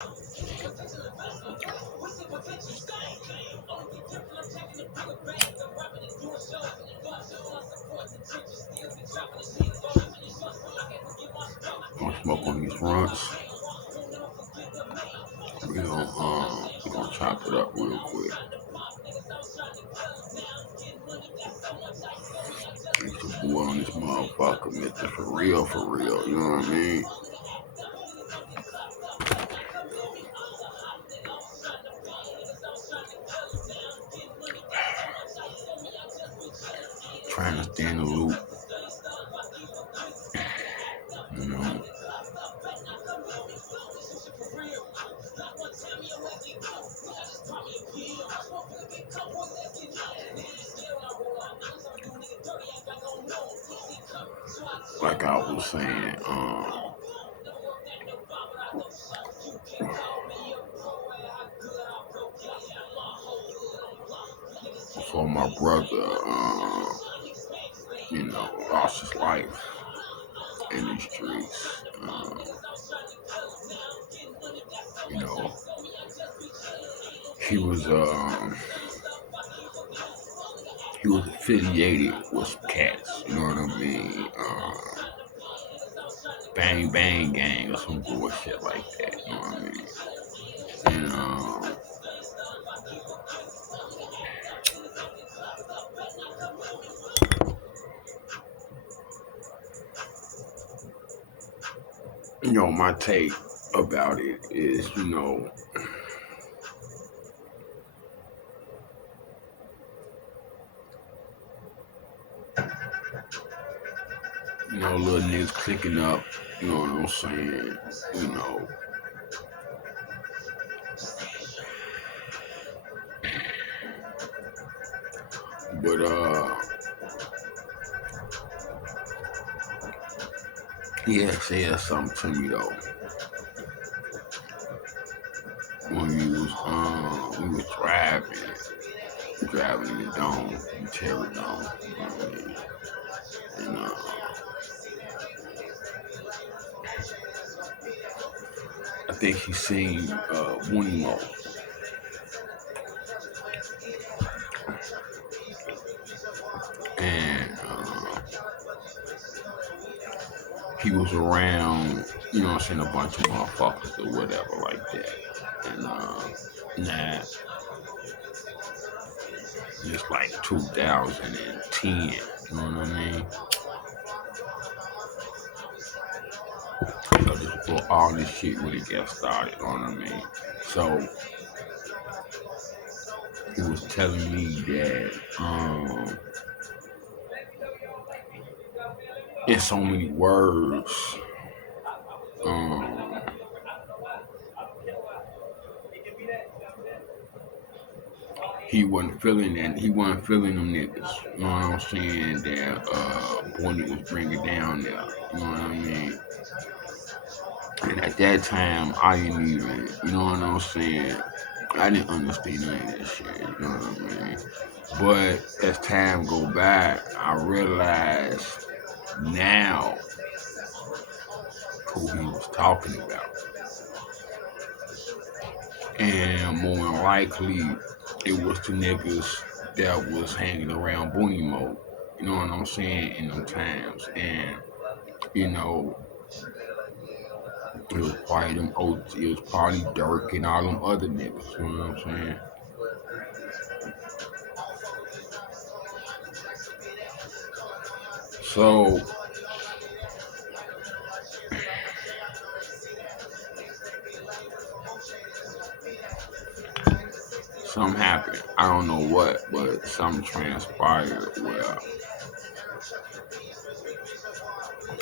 Gonna smoke on these fronts. We gonna chop it up real quick. Get your boy on this motherfucker, Mr. For real, you know what I mean? Trying to stay in the loop, you know. Like I was saying, before my brother, lost his life in these streets. You know, he was he was affiliated with some cats. You know what I mean? Bang Bang Gang or some bullshit like that. You know what I mean? And my take about it is, little niggas clicking up, you know what I'm saying? You know. But he had said something to me though. When we was driving in the dome, in Terror Dome, you know what I mean? And I think he seen Booney Mo. And he was around, you know what I'm saying, a bunch of motherfuckers or whatever like that. And nah, just like 2010, you know what I mean? So just before all this shit really got started, you know what I mean? So he was telling me that in so many words, he wasn't feeling that. He wasn't feeling them niggas. You know what I'm saying? That Booney was bringing down there. You know what I mean? And at that time, I didn't even. You know what I'm saying? I didn't understand any of that shit. You know what I mean? But as time go by, I realized now who he was talking about, and more than likely, it was the niggas that was hanging around Booney Mo. You know what I'm saying? In them times, and you know, it was probably them OG, it was probably Dirk and all them other niggas. You know what I'm saying? So something happened. I don't know what, but something transpired where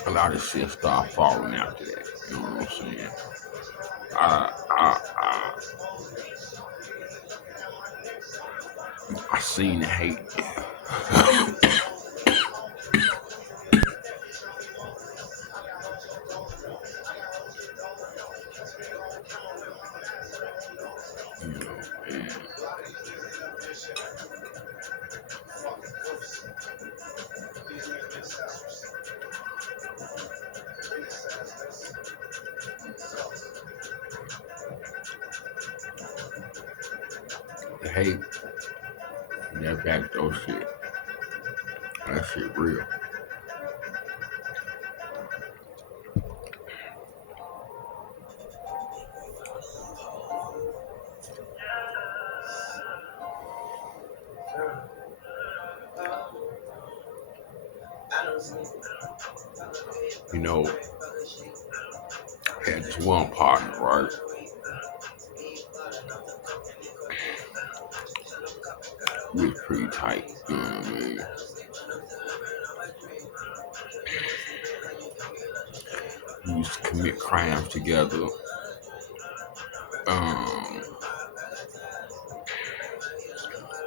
a lot of shit started falling after that. You know what I'm saying? I I I, I seen the hate. You know, and The hate, that backdoor shit, that shit real. You know, had this one partner, right? We was pretty tight, you know what I mean? We used to commit crimes together. Um,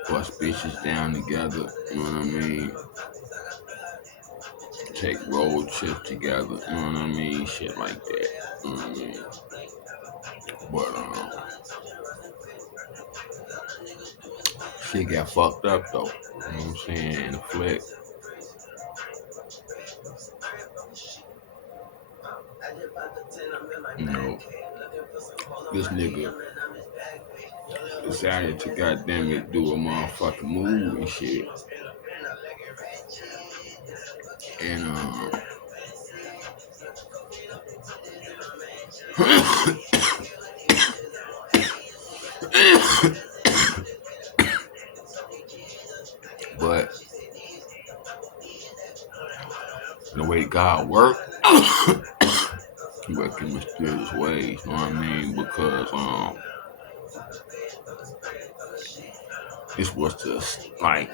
bust bitches down together, you know what I mean? Take road trips together, you know what I mean? Shit like that, you know what I mean? But shit got fucked up though, you know what I'm saying? In the flick, you know, this nigga decided to goddamn it do a motherfucking move and shit. And but the way God worked, he worked in mysterious ways, you know what I mean? Because this was just like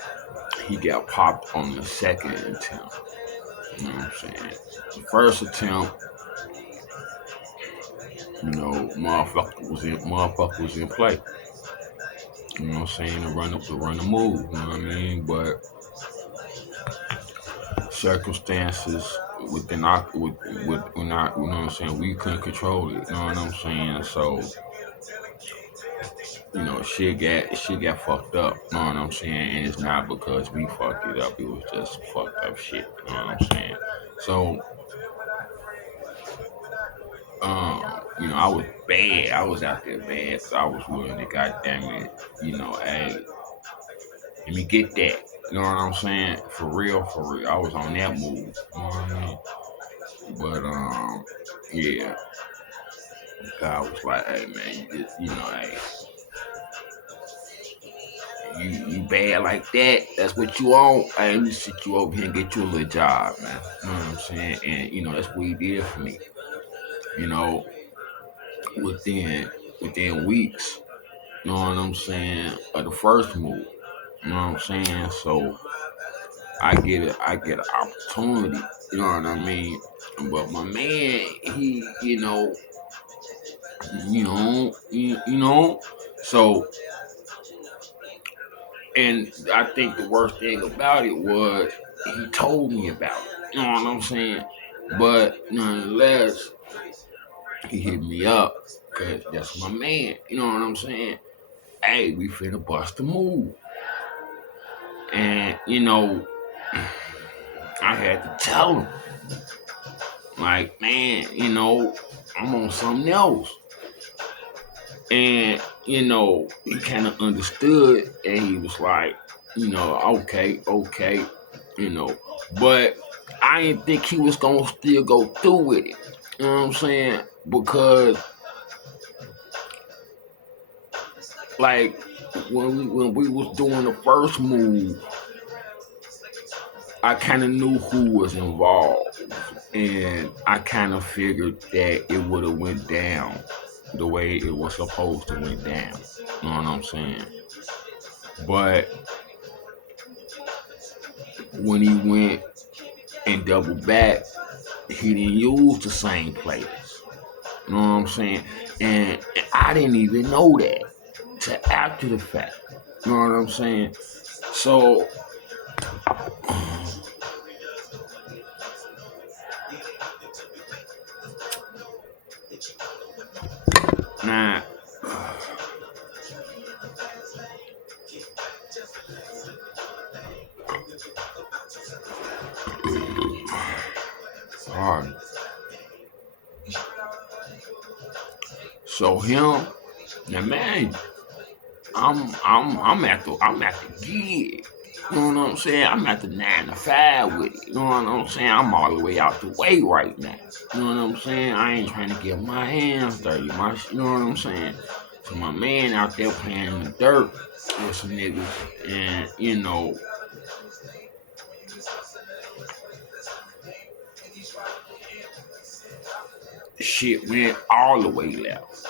he got popped on the second attempt. You know what I'm saying? The first attempt, you know, motherfucker was in play. You know what I'm saying? To run the move, you know what I mean? But circumstances with not, you know what I'm saying, we couldn't control it, you know what I'm saying? So, you know, shit got fucked up, you know what I'm saying? And it's not because we fucked it up, it was just fucked up shit, you know what I'm saying? So, you know, I was bad. I was out there bad, so I was willing to goddamn it, you know, hey, let me get that. You know what I'm saying? For real, for real. I was on that move. You know what I mean? But yeah. God was like, hey man, you just, you know, hey, you bad like that. That's what you want. Hey, let me sit you over here and get you a little job, man. You know what I'm saying? And you know, that's what he did for me. You know, within weeks, you know what I'm saying, of the first move. You know what I'm saying? So I get an opportunity. You know what I mean? But my man, he, you know. So, and I think the worst thing about it was he told me about it. You know what I'm saying? But nonetheless, he hit me up because that's my man. You know what I'm saying? Hey, we finna bust a move. And, you know, I had to tell him, like, man, you know, I'm on something else. And, you know, he kind of understood and he was like, you know, okay, you know. But I didn't think he was going to still go through with it. You know what I'm saying? Because, like, when we was doing the first move, I kind of knew who was involved. And I kind of figured that it would have went down the way it was supposed to went down. You know what I'm saying? But when he went and doubled back, he didn't use the same players. You know what I'm saying? And I didn't even know that till after the fact. You know what I'm saying? So now, all right. So him, now man, I'm at the gig. You know what I'm saying? I'm at the 9 to 5 with it. You know what I'm saying? I'm all the way out the way right now. You know what I'm saying? I ain't trying to get my hands dirty. You know what I'm saying? So my man out there playing in the dirt with some niggas, and shit went all the way left.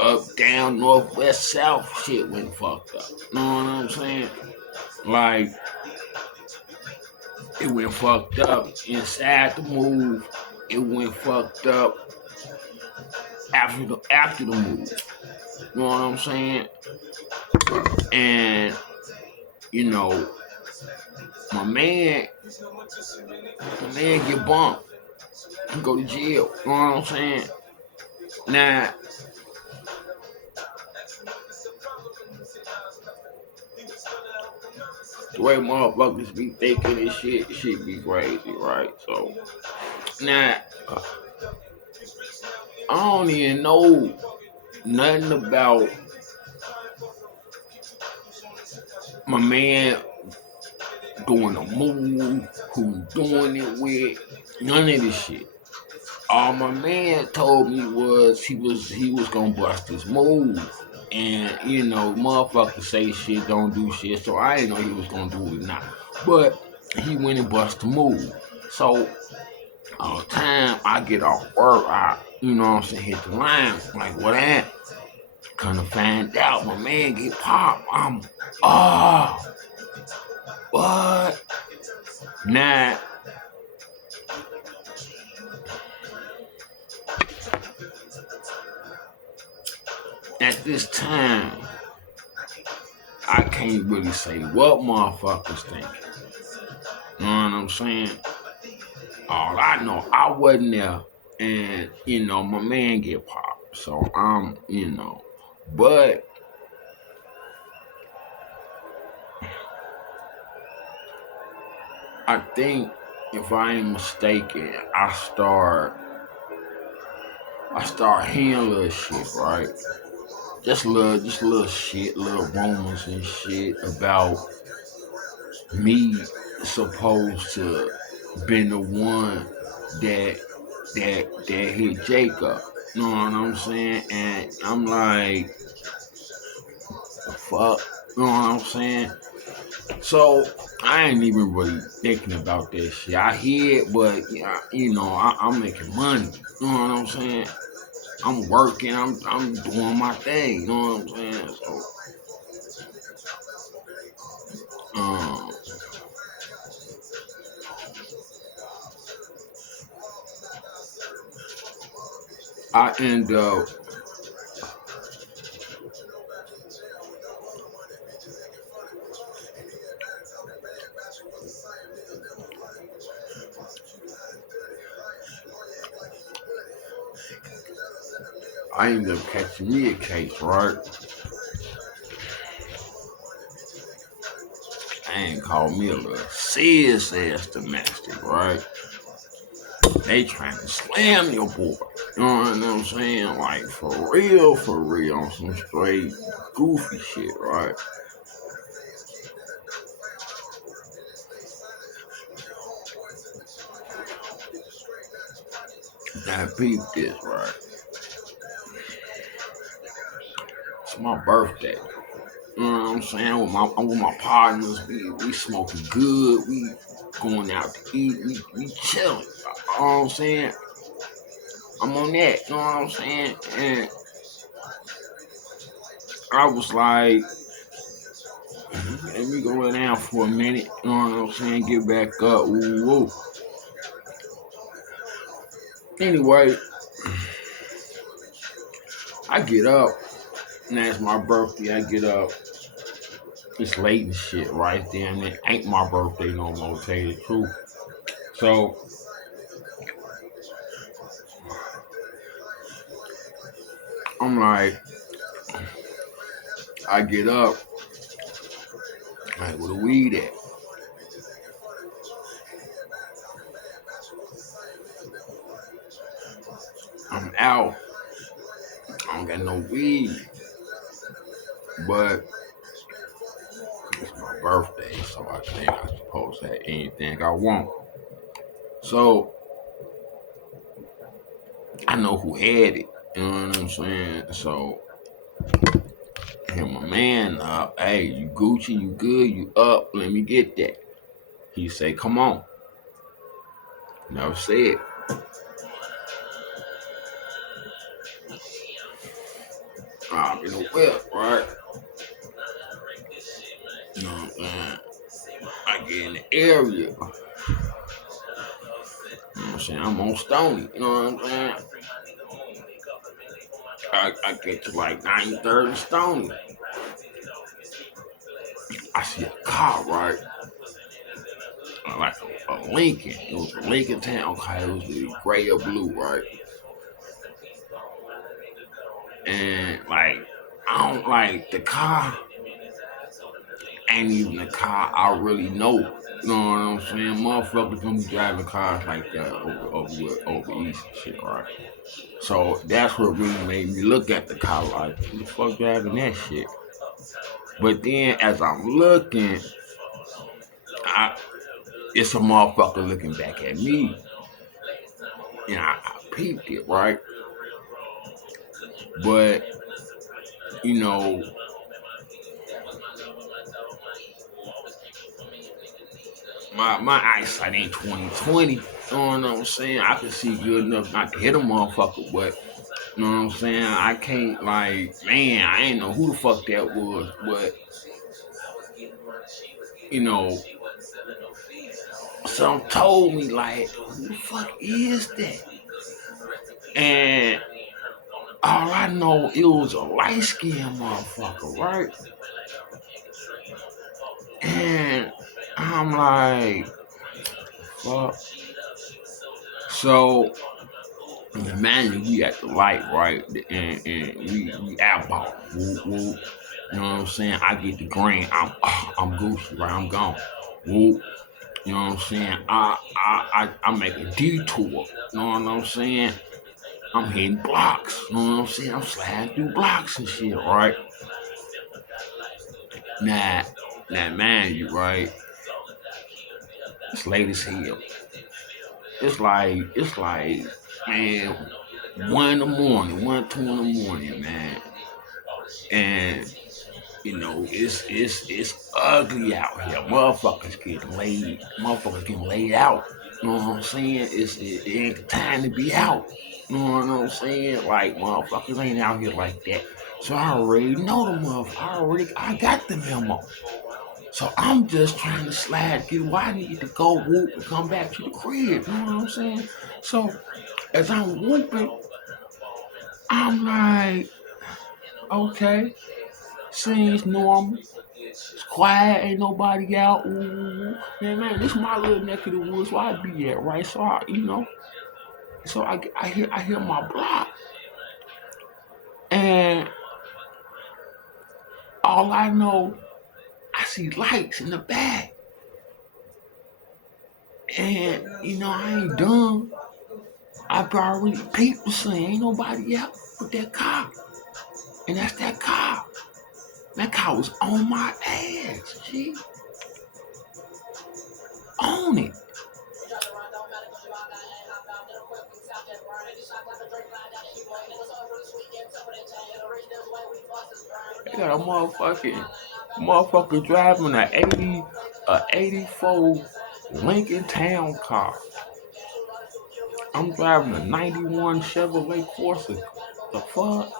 Up, down, north, west, south, shit went fucked up. You know what I'm saying? Like, it went fucked up inside the move. It went fucked up after the move. You know what I'm saying? And you know, my man, get bumped. He go to jail. You know what I'm saying? Now, the way motherfuckers be thinking this shit be crazy, right? So now, I don't even know nothing about my man doing a move, who doing it with, none of this shit. All my man told me was he was gonna bust his move. And motherfuckers say shit, don't do shit, so I didn't know he was gonna do it now. But he went and bust the move. So all the time I get off work, hit the line, like what happened? Kinda find out my man get popped. Oh, what? Now, at this time, I can't really say what motherfuckers think. You know what I'm saying? All I know, I wasn't there, and my man get popped. So but I think if I ain't mistaken, I start hearing little shit, right? Just little shit, little rumors and shit about me supposed to been the one that that hit Jacob. You know what I'm saying? And I'm like, fuck. You know what I'm saying? So I ain't even really thinking about that shit. I hear it, but yeah, I'm making money. You know what I'm saying? I'm working. I'm doing my thing. You know what I'm saying? So um, I end up catching me a case, right? And called me a little serious ass domestic, right? They trying to slam your boy. You know what I'm saying? Like for real, on some straight goofy shit, right? Now peep this, right? It's my birthday. You know what I'm saying? I'm with my partners. We smoking good. We going out to eat. We chilling. You know what I'm saying? I'm on that. You know what I'm saying? And I was like, let me go lay down for a minute. You know what I'm saying? Get back up. Woo, woo. Anyway, I get up. And that's my birthday. I get up. It's late and shit right there. And it ain't my birthday no more, to tell you the truth. So I'm like, I get up. Like, where the weed at? I'm out. I don't got no weed. But it's my birthday, so I think I'm supposed to have anything I want. So I know who had it. You know what I'm saying? So hit my man up. Hey, you Gucci, you good, you up? Let me get that. He say, come on. Never said. I'm in the whip, right? You know what I'm saying? I get in the area. You know what I'm saying? I'm on Stony. You know what I'm saying? I get to like 9:30 Stony. I see a car, right? Like a Lincoln. It was a Lincoln Town car. It was either gray or blue, right? And like, I don't like the car. Ain't even a car I really know. You know what I'm saying? Motherfuckers don't be driving cars like that over east and shit, right? So that's what really made me look at the car like, who the fuck driving that shit? But then as I'm looking, it's a motherfucker looking back at me. And I peeped it, right? But, you know, my eyesight ain't 20/20. You know what I'm saying? I can see good enough not to hit a motherfucker, but you know what I'm saying? I can't like, man, I ain't know who the fuck that was, but you know, some told me like, who the fuck is that? And all I know, it was a light skinned motherfucker, right? And I'm like, fuck. So imagine we at the light, right? And we outbound. Whoop, whoop. You know what I'm saying? I get the green. I'm Gucci, right? I'm gone. Whoop. You know what I'm saying? I make a detour. You know what I'm saying? I'm hitting blocks. You know what I'm saying? I'm sliding through blocks and shit, right? Now, now, man, you right? It's late as hell. It's like, man, 1 in the morning, 1, 2 in the morning, man. And it's ugly out here. Motherfuckers getting laid out. You know what I'm saying? It ain't the time to be out. You know what I'm saying? Like motherfuckers ain't out here like that. So I already know the motherfucker. I got the memo. So I'm just trying to slide, get where I need to go, whoop, and come back to the crib. You know what I'm saying? So as I'm whooping, I'm like, okay, seems normal. It's quiet, ain't nobody out. Ooh, man, this is my little neck of the woods where I be at, right? So I hear my block, and all I know, I see lights in the back, and I ain't dumb. I already peeped the scene. Ain't nobody out with that car, and that's that car. That car was on my ass. She on it. They got a motherfucker driving a 84 Lincoln Town car. I'm driving a 91 Chevrolet Corsa. The fuck?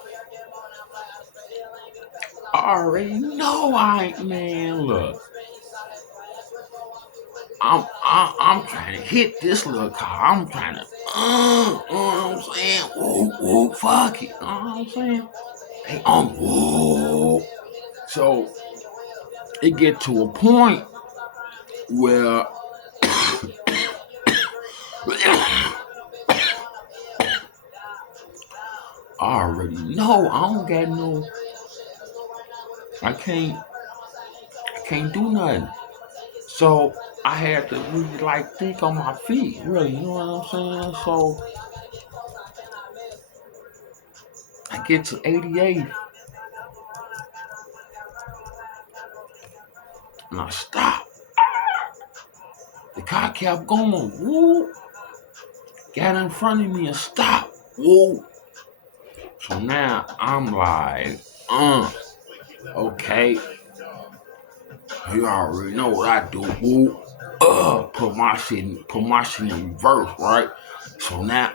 I already know I ain't, man. Look, I'm trying to hit this little car. I'm trying to, you know what I'm saying? Whoop, whoop, fuck it. You know what I'm saying? They on, whoop. So it get to a point where I already know I don't got no, I can't do nothing. So I had to really like think on my feet, really, you know what I'm saying? So I get to 88, And I stopped. The car kept going. Woo. Got in front of me and stopped. Woo. So now I'm like, okay. You already know what I do. Woo. Put my shit in reverse, right? So now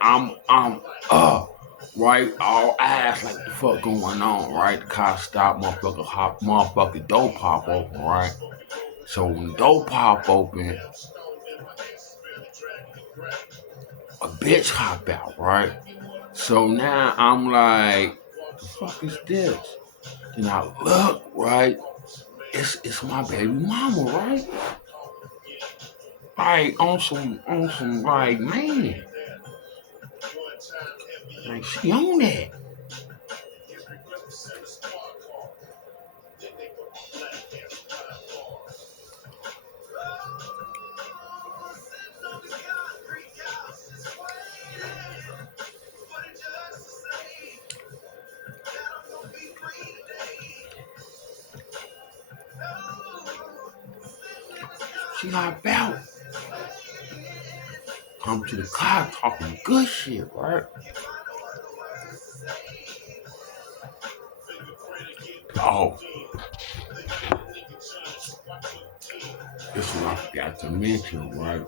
right, all ass like the fuck going on, right? The car stop, motherfucker door pop open, right? So when the door pop open, a bitch hop out, right? So now I'm like, the fuck is this? And I look, right? It's my baby mama, right? Like on some like man. Like she on that. She hop out. Come to the car talking good shit, right? Oh, this is what I forgot to mention, right?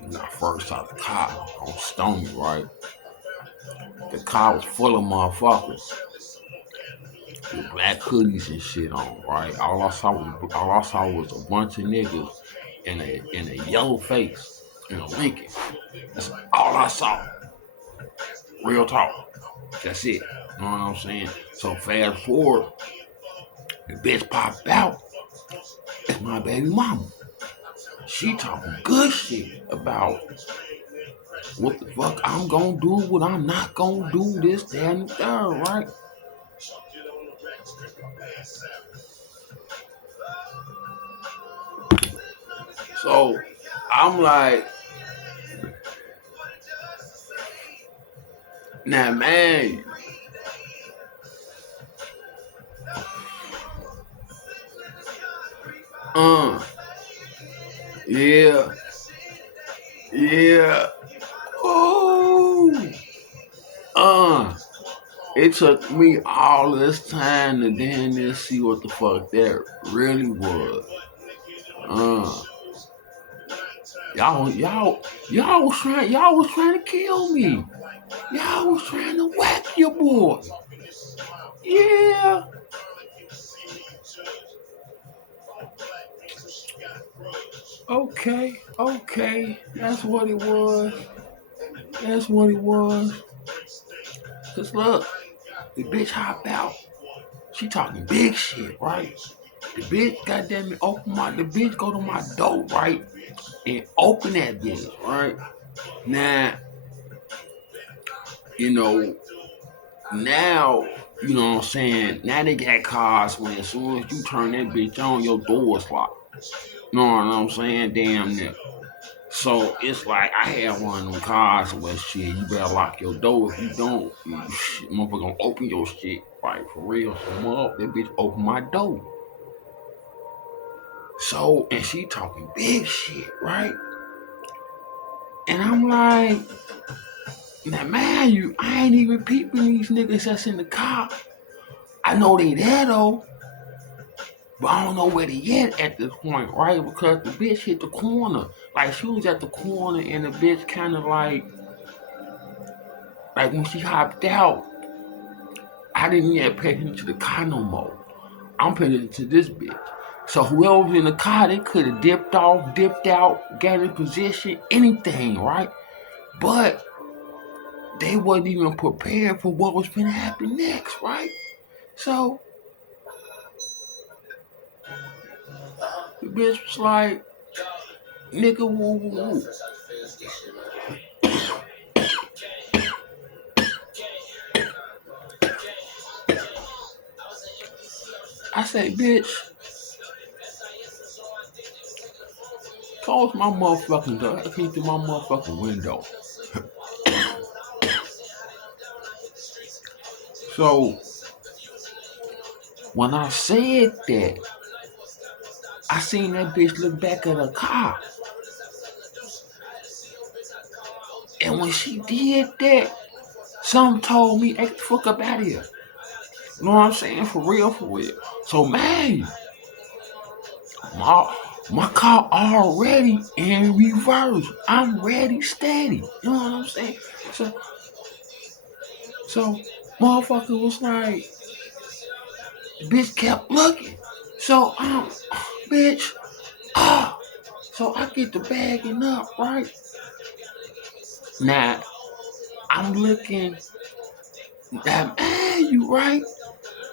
When I first saw the car on Stony, right? The car was full of motherfuckers with black hoodies and shit on, right? All I saw was a bunch of niggas in a yellow face in a Lincoln. That's all I saw. Real talk. That's it. You know what I'm saying? So fast forward, the bitch popped out. It's my baby mama. She talking good shit about what the fuck I'm gonna do, what I'm not gonna do, this, that, and the third, right? So I'm like, now man, uh, yeah, yeah, oh, it took me all this time to then see what the fuck that really was. Uh, y'all was trying to kill me. Y'all was trying to whack your boy. Yeah. Okay. That's what it was. That's what it was. Cause look, the bitch hopped out. She talking big shit, right? The bitch, goddamn it, the bitch go to my door, right? And open that bitch, right? Now, you know, now, you know what I'm saying? Now they got cars when as soon as you turn that bitch on, your door is locked. You know what I'm saying? Damn near. So it's like I had one of them cars where shit, you better lock your door. If you don't, motherfucker gonna open your shit, right? For real. So mother, that bitch open my door. So, and she talking big shit, right? And I'm like, now man, I ain't even peeping these niggas that's in the car. I know they there though, but I don't know where they at this point, right? Because the bitch hit the corner. Like she was at the corner and the bitch kind of like when she hopped out, I didn't even pay attention to the car no more. I'm paying attention to this bitch. So whoever was in the car, they could have dipped off, dipped out, got in position, anything, right? But they wasn't even prepared for what was going to happen next, right? So the bitch was like, nigga, woo, woo, woo. I said, bitch, close my motherfucking door. I came through my motherfucking window. So when I said that, I seen that bitch look back at her car. And when she did that, something told me, hey, get the fuck up out of here. You know what I'm saying? For real, for real. So, man, my car already in reverse. I'm ready, steady. You know what I'm saying? So, so motherfucker was like, the bitch kept looking. So, bitch, so I get the bagging up, right? Now, I'm looking, man, you right?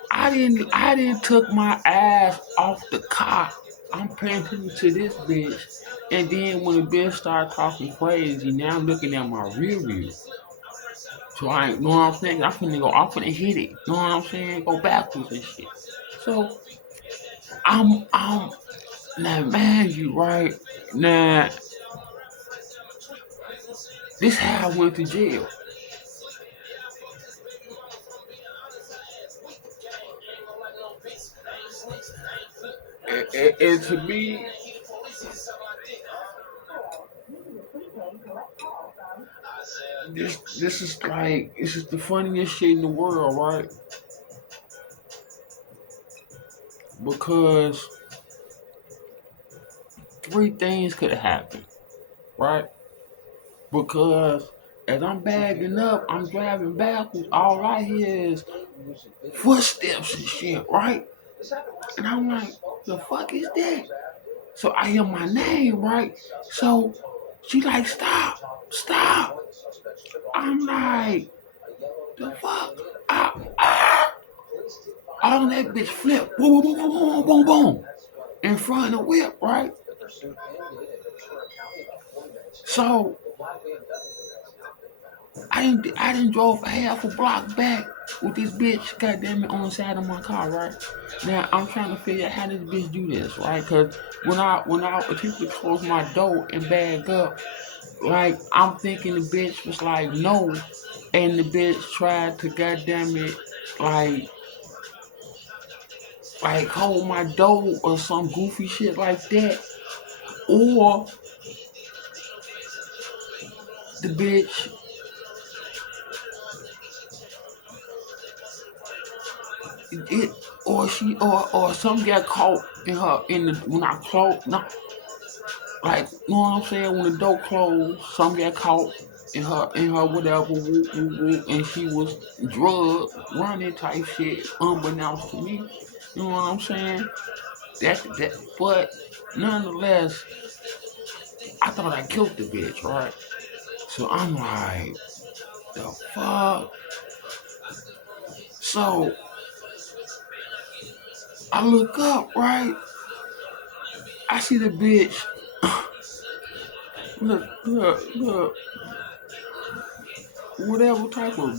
I didn't took my eyes off the car. I'm paying attention to this bitch. And then when the bitch started talking crazy, now I'm looking at my rear view. So I ain't know what I'm saying. I'm finna hit it. Know what I'm saying? Go backwards and shit. So I'm now man, you right. Now this how I went to jail. And to me, this is the funniest shit in the world, right? Because three things could have happened, right? Because as I'm bagging up, I'm driving backwards. All I hear is footsteps and shit, right? And I'm like, the fuck is that? So I hear my name, right? So she like, stop, stop. I'm like, the fuck? Ah. All that bitch flip, boom, boom, boom, boom, boom, boom, in front of the whip, right? So I didn't drove half a block back with this bitch, goddamn it, on the side of my car, right? Now I'm trying to figure out how this bitch do this, right? Cause when I attempted to close my door and bag up, like I'm thinking the bitch was like no, and the bitch tried to goddamn it, like hold my door or some goofy shit like that, or the bitch it or she or some got caught in her in the when I closed no like you know what I'm saying when the door closed some got caught in her whatever woo, woo, woo, and she was drugged running type shit unbeknownst to me. You know what I'm saying? That but nonetheless I thought I killed the bitch, right? So I'm like the fuck. So I look up, right? I see the bitch. Look, whatever type of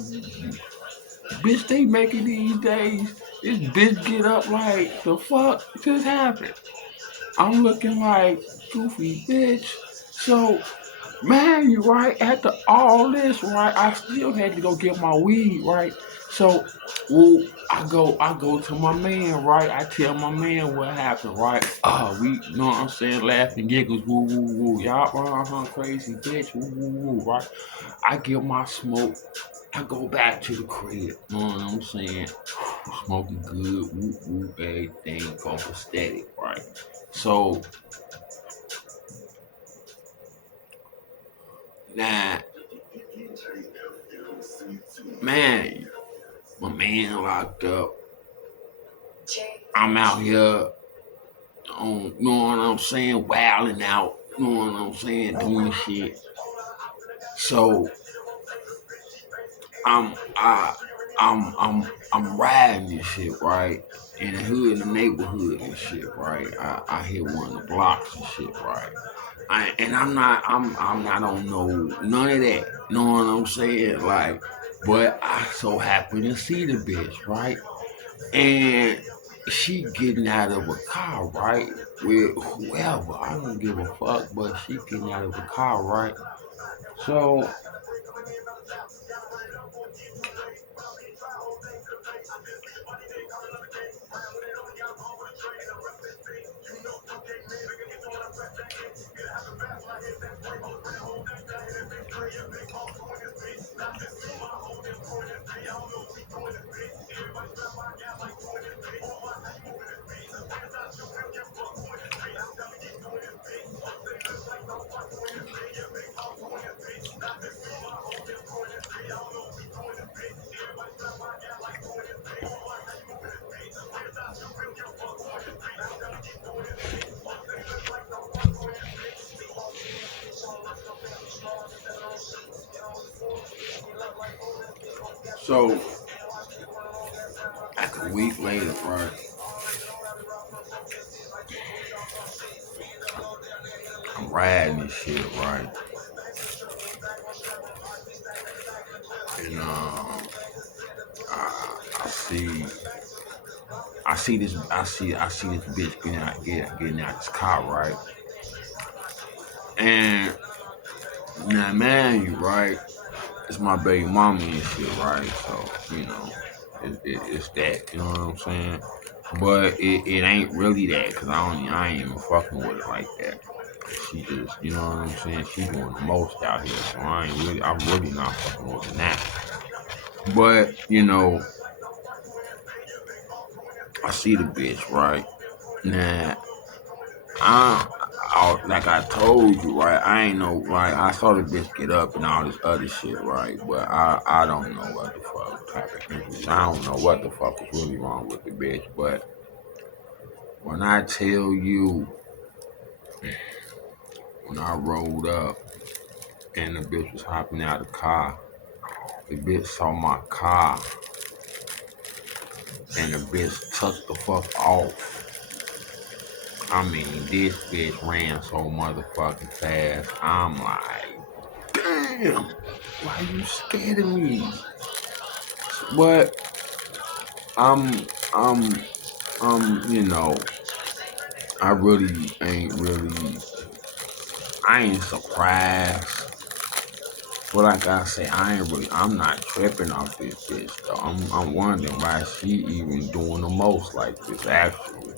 bitch they making these days, this bitch get up like the fuck just happened. I'm looking like goofy bitch. So man, you right after all this, right? I still had to go get my weed, right? So, well, I go to my man, right? I tell my man what happened, right? We, you know what I'm saying, laughing, giggles, woo, woo, woo, y'all, crazy bitch, woo, woo, woo, right? I get my smoke. I go back to the crib, you know what I'm saying? Smoking good, woo, woo, everything, copacetic, right? So, now, man, my man locked up. I'm out here on, you know what I'm saying, wilding out, you know what I'm saying, doing shit. So I'm I I'm riding this shit, right? In the hood, in the neighborhood and shit, right? I hit one of the blocks and shit, right? And I'm not on none of that. Know what I'm saying? Like, but I so happen to see the bitch, right? And she getting out of a car, right? With whoever. I don't give a fuck, but she getting out of a car, right? So So, like a week later, right, I'm riding this shit, right, and I see, I see this bitch getting out this car, right, and now, man, you right, it's my baby mama and shit, right, so it's that, you know what I'm saying, but it ain't really that, cause I ain't even fucking with it like that. She just, you know what I'm saying? She doing the most out here, so I'm really not fucking with her now. But I see the bitch right now. Like I told you, right? I ain't know, right? I saw the bitch get up and all this other shit, right? But I don't know what the fuck type of English. I don't know what the fuck is really wrong with the bitch. But when I tell you, when I rolled up and the bitch was hopping out of the car, the bitch saw my car and the bitch took the fuck off. I mean, this bitch ran so motherfucking fast. I'm like, damn, why you scared of me? But I'm, I'm, I really ain't really, I ain't surprised. But like I say, I'm not tripping off this bitch though. I'm wondering why she even doing the most like this actually.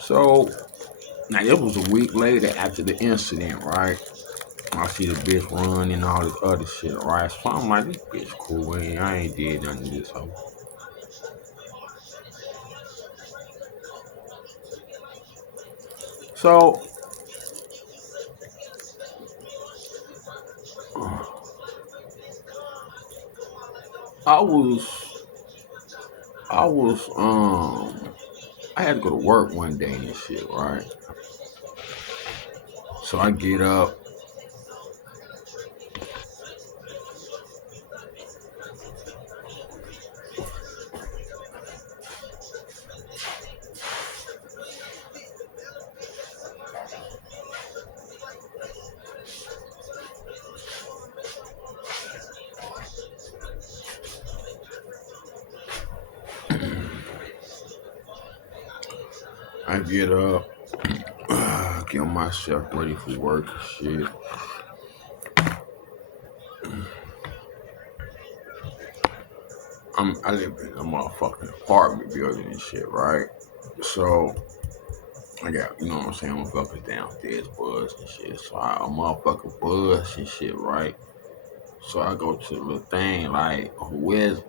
So now it was a week later after the incident, right? I see the bitch run and all this other shit, right? So I'm like, this bitch cool. I ain't did nothing to this hoe. So I was, I was, I had to go to work one day and shit, right? So I get up. I get up, get myself ready for work and shit. I live in a motherfucking apartment building and shit, right? So I got, you know what I'm saying, motherfuckers downstairs buzz and shit. So I motherfucker buzz and shit, right? So I go to the little thing like, where's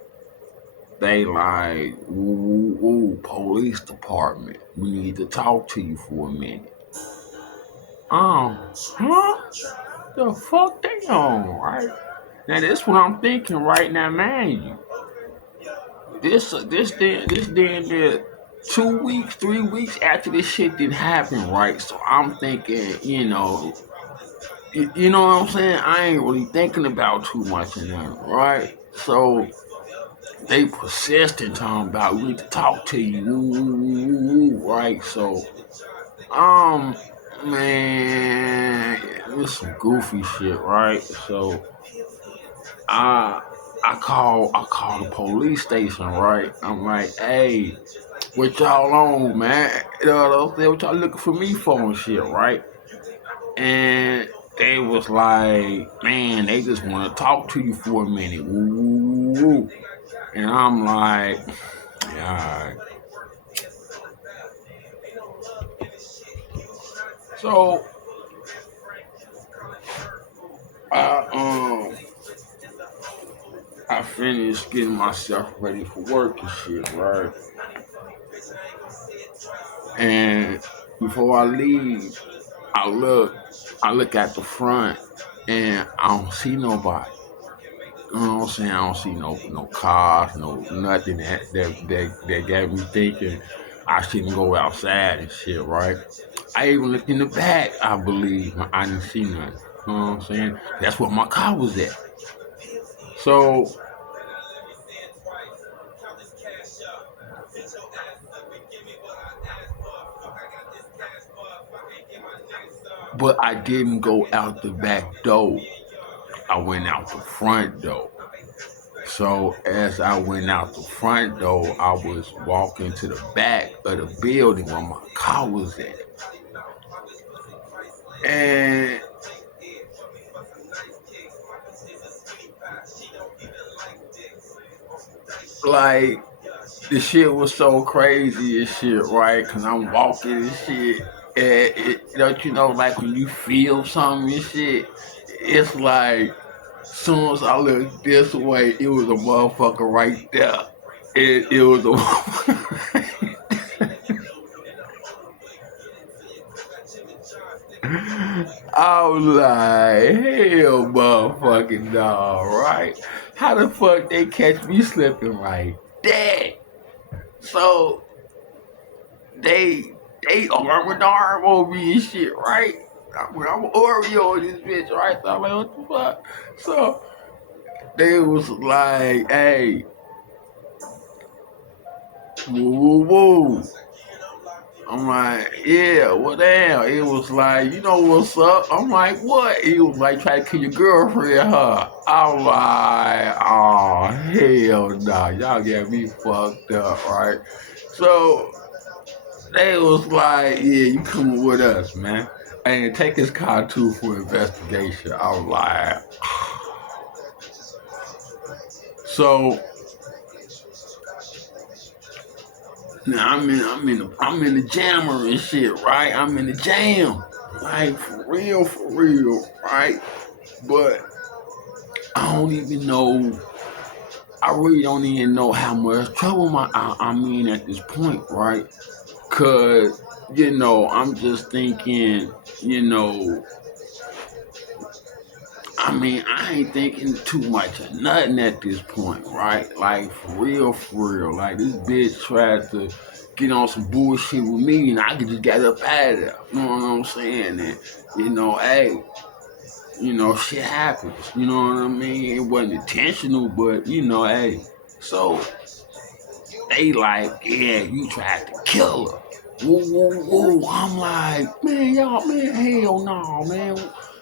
they like, ooh, ooh, police department. We need to talk to you for a minute. Huh? The fuck they on, right? Now this what I'm thinking right now, man. This damn near 2 weeks, 3 weeks after this shit didn't happen, right? So I'm thinking, you know what I'm saying? I ain't really thinking about too much in that, right? So they persistent talking about we need to talk to you, right? So, um, man, it's some goofy shit, right? So, I I call the police station, right? I'm like, hey, what y'all on, man? What y'all looking for me for and shit, right? And they was like, man, they just want to talk to you for a minute. Woo. And I'm like, yeah. So I I finished getting myself ready for work and shit, right? And before I leave, I look I look at the front and I don't see nobody. You know what I'm saying? I don't see no cars, no nothing that got me thinking I shouldn't go outside and shit, right? I even looked in the back, I believe. I didn't see nothing. You know what I'm saying? That's where my car was at. So But I didn't go out the back door. I went out the front door. So as I went out the front door, I was walking to the back of the building where my car was at. And like the shit was so crazy and shit, right? Cause I'm walking and shit. And don't you know, like when you feel something and shit, it's like soon as I looked this way, it was a motherfucker right there. It was a I was like, hell motherfucking dog, right? How the fuck they catch me slipping like that? So they they arm over me and shit, right? I'm Oreo in this bitch, right? So I'm like, what the fuck? So they was like, hey, woo woo woo. I'm like, yeah, well, damn. It was like, you know what's up? I'm like, what? He was like, try to kill your girlfriend, huh? I'm like, oh, hell no. Y'all got me fucked up, right? So they was like, yeah, you coming with us, man. And take his car too for investigation. I was like, so now I'm in the jammer and shit, right? I'm in the jam. Like for real, right? But I don't even know. I really don't even know how much trouble I'm in at this point, right? Cause I'm just thinking, you know, I ain't thinking too much of nothing at this point, right? Like for real. Like this bitch tried to get on some bullshit with me, and I could just get up out of there. You know what I'm saying? And hey, shit happens. You know what I mean? It wasn't intentional, but hey. So they like, yeah, you tried to kill her. Woo, woo, woo. I'm like, man, y'all, man, hell no, man.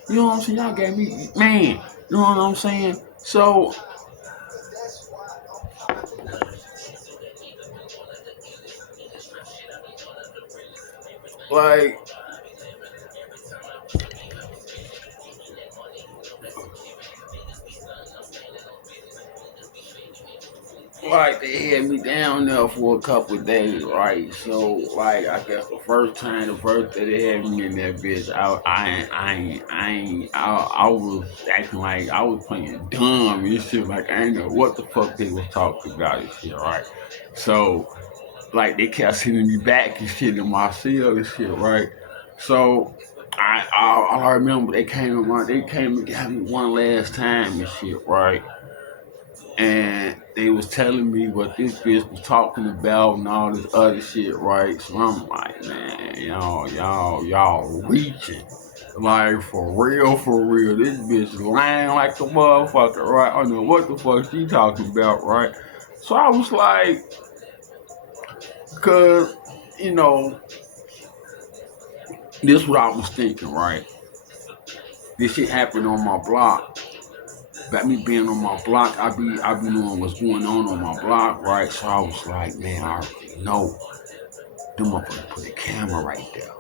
You know what I'm saying? Y'all got me, man. You know what I'm saying? So, like, they had me down there for a couple of days, right? So like I guess the first day they had me in that bitch, I was acting like I was playing dumb and shit, like I ain't know what the fuck they was talking about and shit, right? So like they kept sending me back and shit in my cell and shit, right? So I remember they came and got me one last time and shit, right? And they was telling me what this bitch was talking about and all this other shit, right? So I'm like, man, y'all reaching. Like for real. This bitch lying like a motherfucker, right? I don't know what the fuck she talking about, right? So I was like, cause, you know, this what I was thinking, right? This shit happened on my block. About me being on my block, I be knowing what's going on my block, right? So I was like, man, I already know. Them motherfuckers put a camera right there.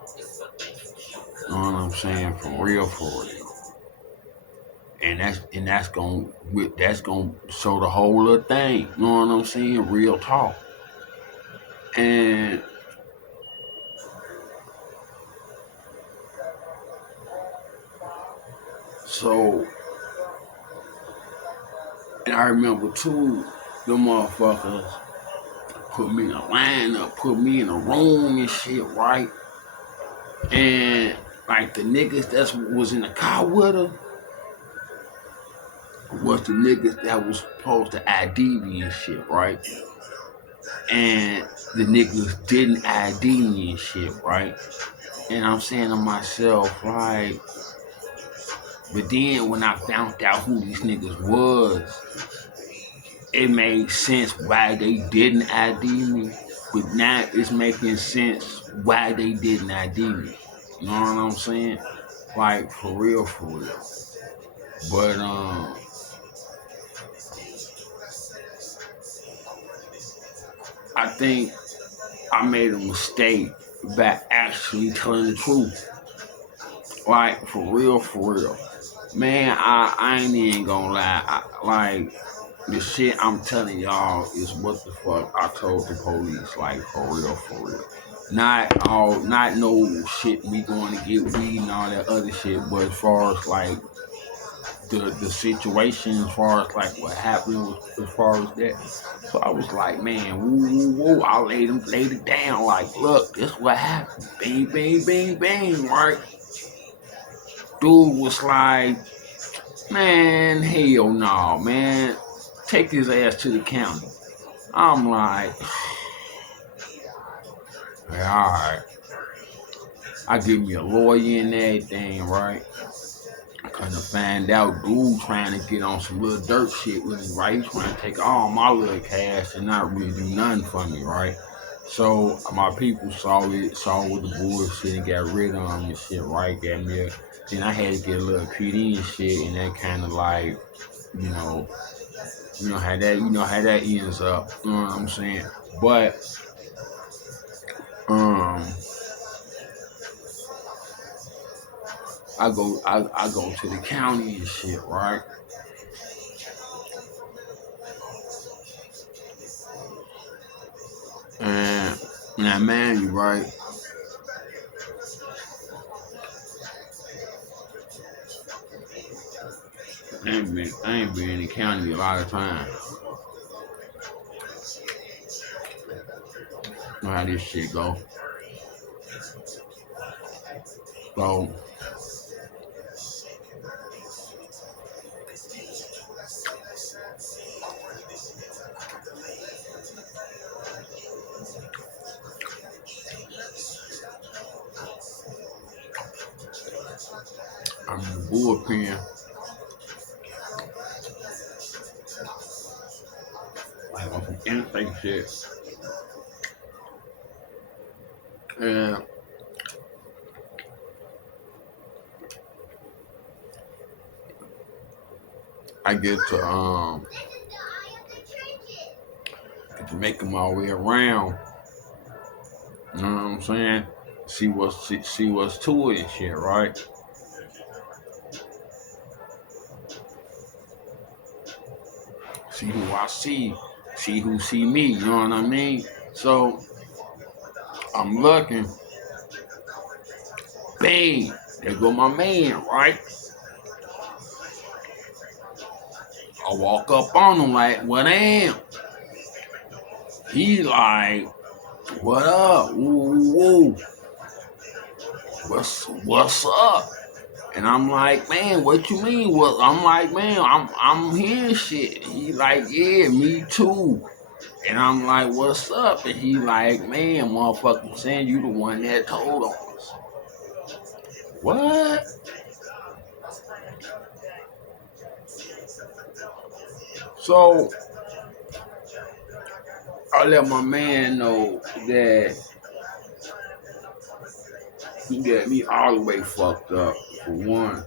You know what I'm saying? For real, for real. And that's gonna show the whole other thing. You know what I'm saying? Real talk. And so, and I remember too, the motherfuckers put me in a lineup, put me in a room and shit, right? And like the niggas that was in the car with her was the niggas that was supposed to ID me and shit, right? And the niggas didn't ID me and shit, right? And I'm saying to myself, like, but then when I found out who these niggas was, it made sense why they didn't ID me. but now it's making sense why they did not do it. You know what I'm saying? Like for real, for real. But I think I made a mistake by actually telling the truth. Like for real, for real. Man, I ain't even gonna lie. Like the shit I'm telling y'all is what the fuck I told the police. Like for real, for real. Not no shit we going to get weed and all that other shit. But as far as like the situation, as far as like what happened, as far as that. So I was like, man, woo, woo, woo. I laid it down. Like, look, this what happened. Bang, bang, bang, bang. Right. Dude was like, man, hell no, man. Take his ass to the county. I'm like, yeah, all right. I give me a lawyer and everything, right? Kind of find out dude trying to get on some little dirt shit with me, right? He's trying to take all my little cash and not really do nothing for me, right? So my people saw what the bullshit and got rid of him and shit, right? Got me then I had to get a little PD and shit, and that kind of like, you know, how that ends up. You know what I'm saying? But um, I go to the county and shit, right? And now, man, you right. I ain't been in the county a lot of times. Know how this shit go. So I'm in the bullpen, like on some interstate shit, and I get to making my way around. You know what I'm saying? See what's to it and shit, right? See who I see who see me. You know what I mean? So I'm looking, bang, there go my man, right? I walk up on him like, what am? He like, what up? Woo, woo. What's up? And I'm like, man, what you mean? What? I'm like, man, I'm hearing shit. He like, yeah, me too. And I'm like, what's up? And he like, man, motherfucker, saying you the one that told on us. What? So I let my man know that he got me all the way fucked up for one.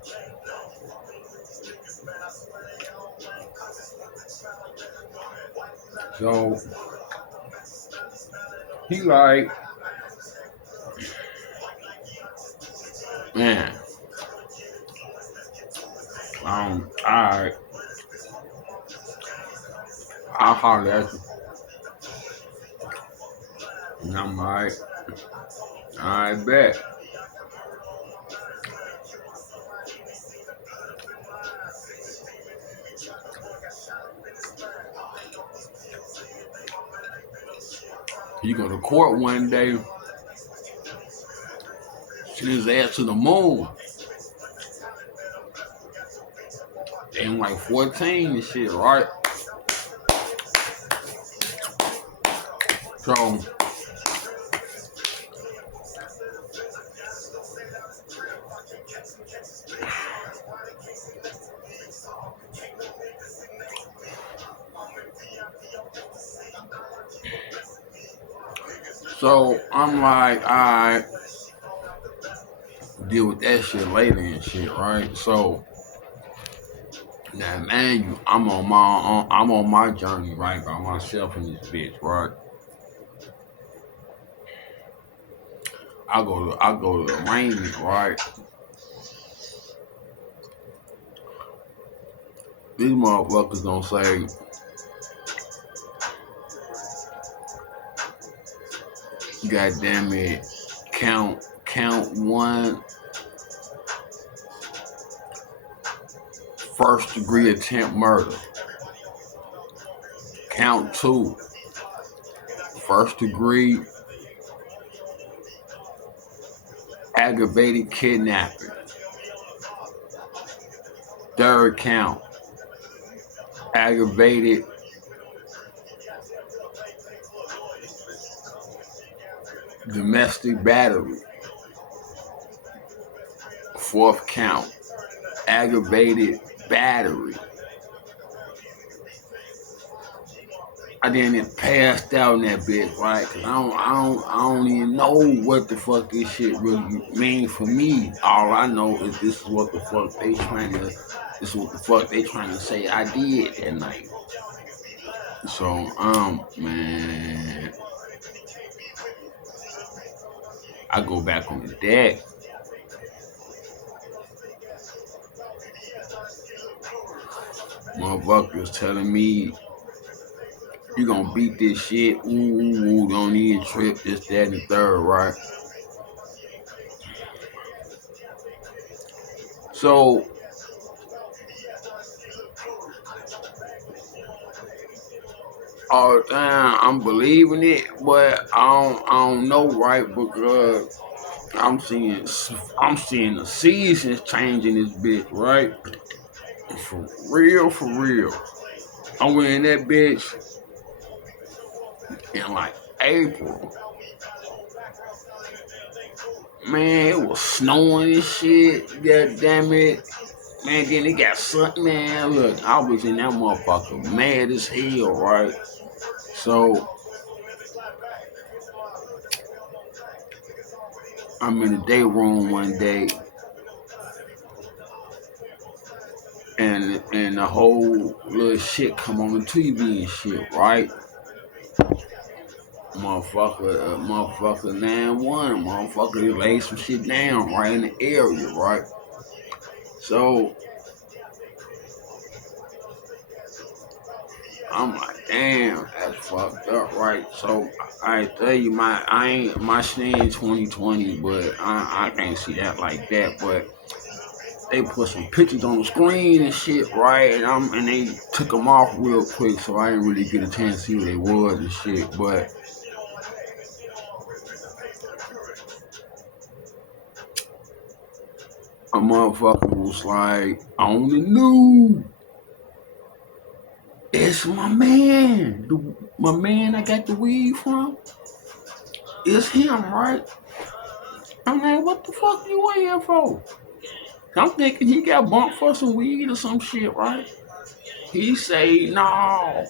So he like, man, alright, I'll holler at you. And I'm like, I bet. He go to court one day, send his ass to the moon. And like 14 and shit, right? So So I'm like, I deal with that shit later and shit, right? So now, man, I'm on my journey, right, by myself in this bitch, right? I go to the arraignment, right? These motherfuckers gonna say, God damn it, count one, first degree attempt murder. Count two, first degree aggravated kidnapping. Third count, aggravated domestic battery. Fourth count, aggravated battery. I didn't passed out in that bitch, right? Cause I don't even know what the fuck this shit really mean for me. All I know is this is what the fuck they trying to say I did that night. So, man, I go back on the deck. Motherfuckers telling me, you gonna beat this shit, ooh, don't even trip, this, that, and the third, right? So, all the time, I'm believing it, but I don't know, right? Because I'm seeing the seasons changing this bitch, right? For real, for real. I went in that bitch in like April. Man, it was snowing and shit. God damn it. Man, then it got sun. Man, look, I was in that motherfucker mad as hell, right? So I'm in the day room one day, and the whole little shit come on the TV and shit, right? Motherfucker 9-1, motherfucker laid some shit down right in the area, right? So I'm like, damn, that's fucked up, right? So I tell you, my shit ain't 2020, but I can't see that like that. But they put some pictures on the screen and shit, right? And they took them off real quick, so I didn't really get a chance to see what they was and shit. But a motherfucker was like on the news. It's my man, my man I got the weed from. It's him, right? I'm like, what the fuck you in here for? I'm thinking he got bumped for some weed or some shit, right? He say, no,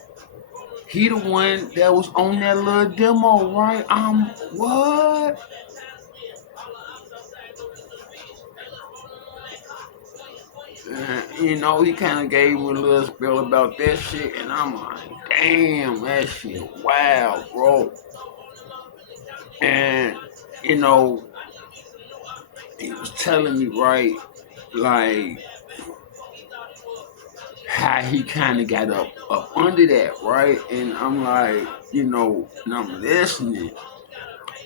he the one that was on that little demo, right? What? You know, he kind of gave me a little spiel about that shit, and I'm like, damn, that shit, wow, bro. And, you know, he was telling me, right, like, how he kind of got up under that, right? And I'm like, you know, and I'm listening.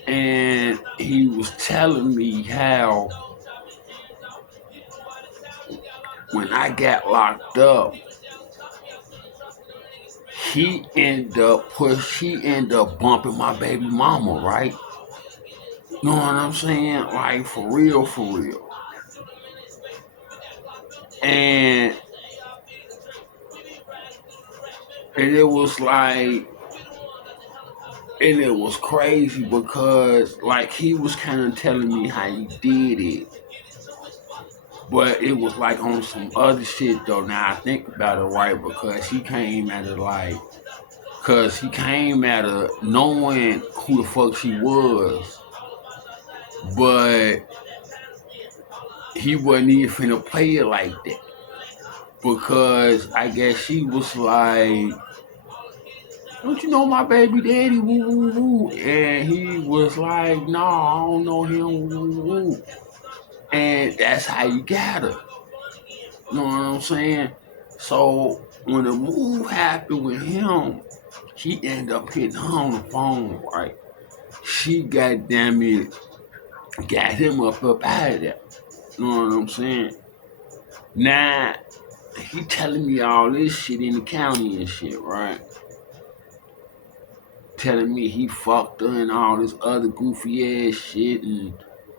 And he was telling me how when I got locked up, he ended up bumping my baby mama, right? You know what I'm saying? Like for real, for real. And it was like, and it was crazy because like he was kind of telling me how he did it. But it was like on some other shit though. Now I think about it, right? Because he came at it like, Cause he came at her knowing who the fuck she was, but he wasn't even finna play it like that. Because I guess she was like, don't you know my baby daddy? Woo woo woo. And he was like, no, I don't know him. Woo woo woo. And that's how you got her. You know what I'm saying? So when the move happened with him, he ended up hitting her on the phone, right? She goddamn it got him up out of there. You know what I'm saying? Now he telling me all this shit in the county and shit, right? Telling me he fucked her and all this other goofy ass shit and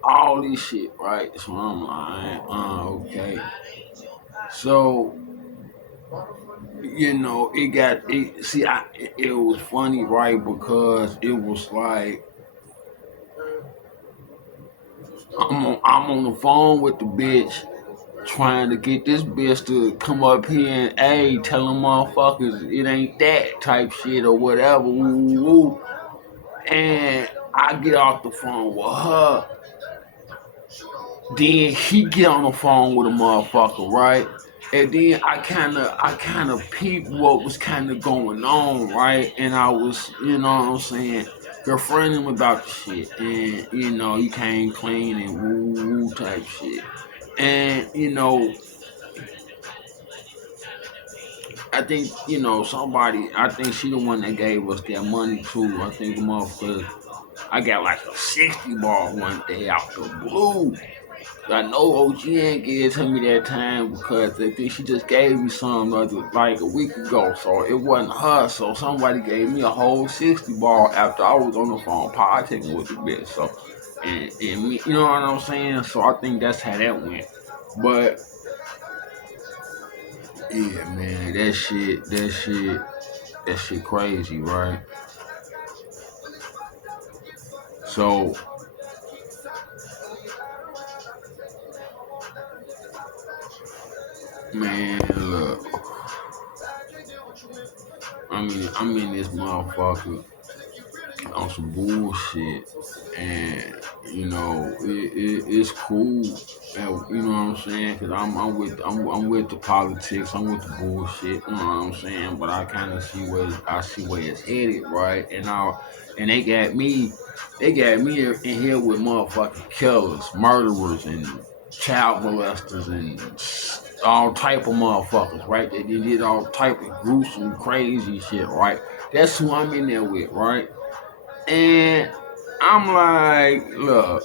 all this shit, right? So I'm like, okay. So, it got it. See, it was funny, right? Because it was like I'm on the phone with the bitch trying to get this bitch to come up here and tell them motherfuckers it ain't that type shit or whatever. Woo, woo, woo. And I get off the phone with her. Then he get on the phone with a motherfucker, right? And then I kinda peeped what was kinda going on, right? And I was, you know what I'm saying, confronting him about the shit. And, he came clean and woo woo type shit. And, I think, I think she the one that gave us that money too. I think the motherfucker, I got like a 60 ball one day out the blue. I know OG ain't give it to me that time because I think she just gave me some like a week ago. So it wasn't her. So somebody gave me a whole 60 ball after I was on the phone politicking with the bitch. So, and me, you know what I'm saying? So I think that's how that went. But yeah, man, that shit crazy, right? So, man, look, I'm in this motherfucker on some bullshit, and it's cool. And, you know what I'm saying? Cause I'm with the politics. I'm with the bullshit. You know what I'm saying? But I kind of see where it's headed, right? And they got me in here with motherfucking killers, murderers, and child molesters, and all type of motherfuckers, right? They did all type of gruesome, crazy shit, right? That's who I'm in there with, right? And I'm like, look,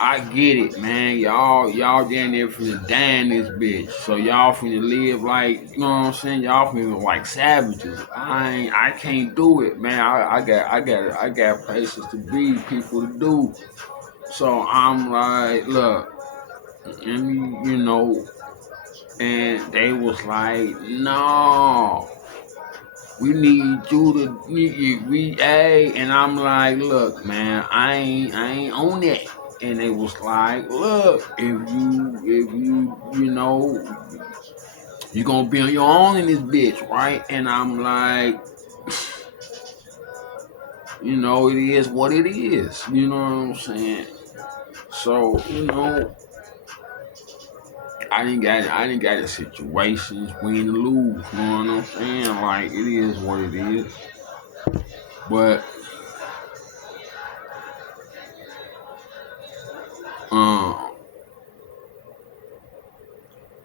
I get it, man. Y'all down there finna die in this bitch. So y'all finna live like, you know what I'm saying? Y'all finna live like savages. I can't do it, man. I got places to be, people to do. So I'm like, look, let me, and they was like, no. We need you to and I'm like, look, man, I ain't on that. And they was like, look, you gonna be on your own in this bitch, right? And I'm like, it is what it is. You know what I'm saying? So, I didn't got the situations win and lose. You know what I'm saying? Like it is what it is. But um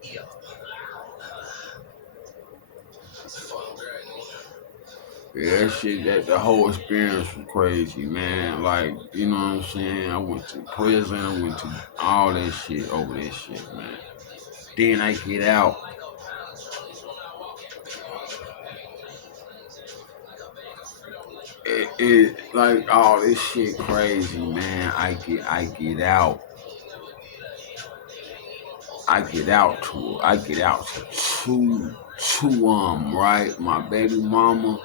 yeah, that the whole experience was crazy, man. Like, you know what I'm saying? I went to prison, I went to all that shit over that shit, man. Then I get out. It like all this shit crazy, man. I get out. I get out to right, my baby mama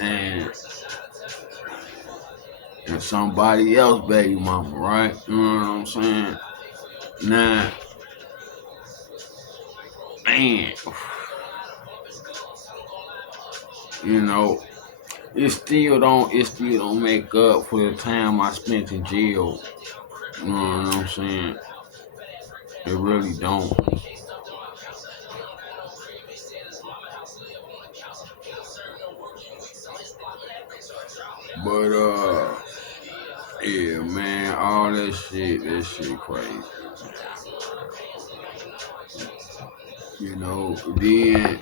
and somebody else baby mama, right? You know what I'm saying? Now, man, you know, it still don't make up for the time I spent in jail. You know what I'm saying? It really don't. But yeah, man, all that shit crazy. You know, then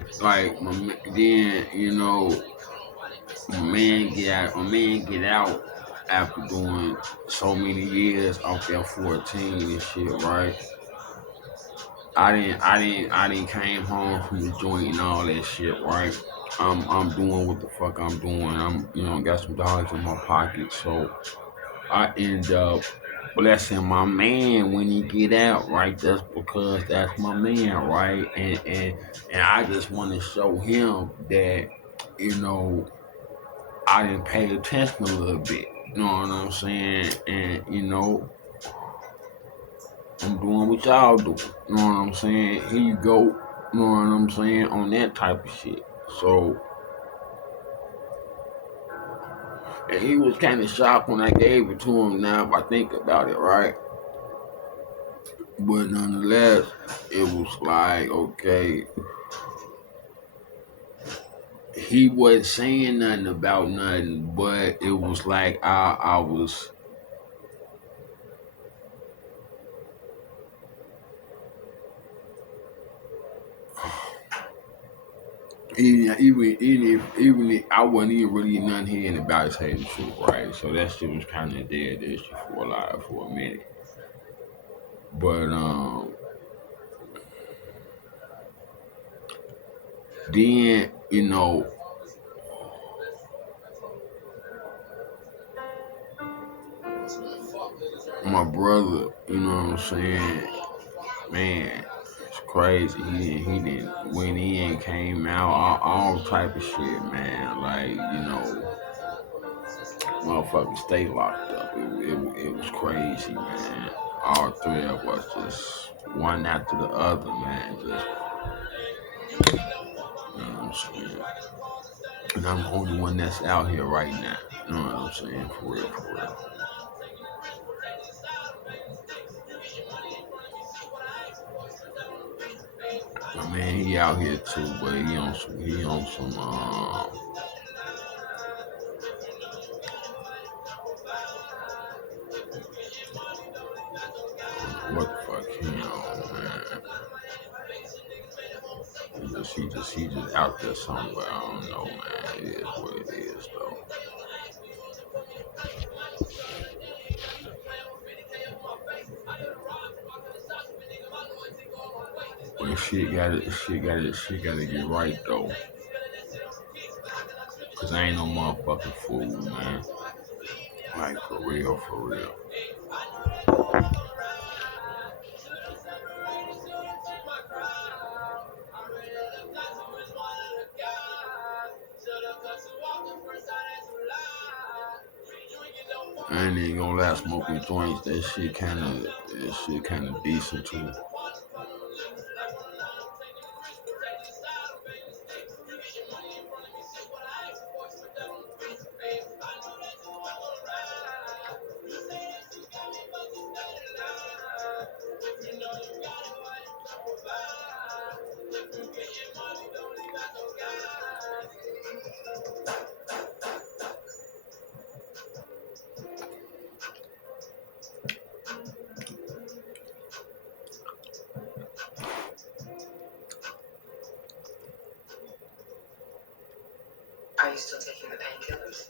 my man get out after doing so many years off that 14 and shit, right? I didn't came home from the joint and all that shit, right? I'm doing what the fuck I'm doing. Got some dollars in my pocket, so I end up blessing my man when he get out, right? That's because that's my man, right? And I just want to show him that, you know, I didn't pay attention a little bit. You know what I'm saying? And I'm doing what y'all do. You know what I'm saying? Here you go. You know what I'm saying? On that type of shit. So, and he was kind of shocked when I gave it to him. Now, if I think about it, right? But nonetheless, it was like, okay, he wasn't saying nothing about nothing, but it was like I was. Even if I wasn't even really nothing hearing about his saying the truth, right? So that shit was kind of dead issue for a minute. But then my brother, you know what I'm saying, man, it's crazy. He didn't went in, came out, all type of shit, man. Like motherfuckers stay locked up. It was crazy, man. All three of us just one after the other, man. Just you know what I'm saying. And I'm the only one that's out here right now. You know what I'm saying? For real, for real. My man, he out here too, but he on some what the fuck he on, man. He just out there somewhere. I don't know, man. It is what it is, though. But shit gotta get right though. Cause I ain't no motherfucking fool, man. Like for real, for real. I ain't even gonna lie, smoking joints. That shit kinda decent too. Are you still taking the painkillers?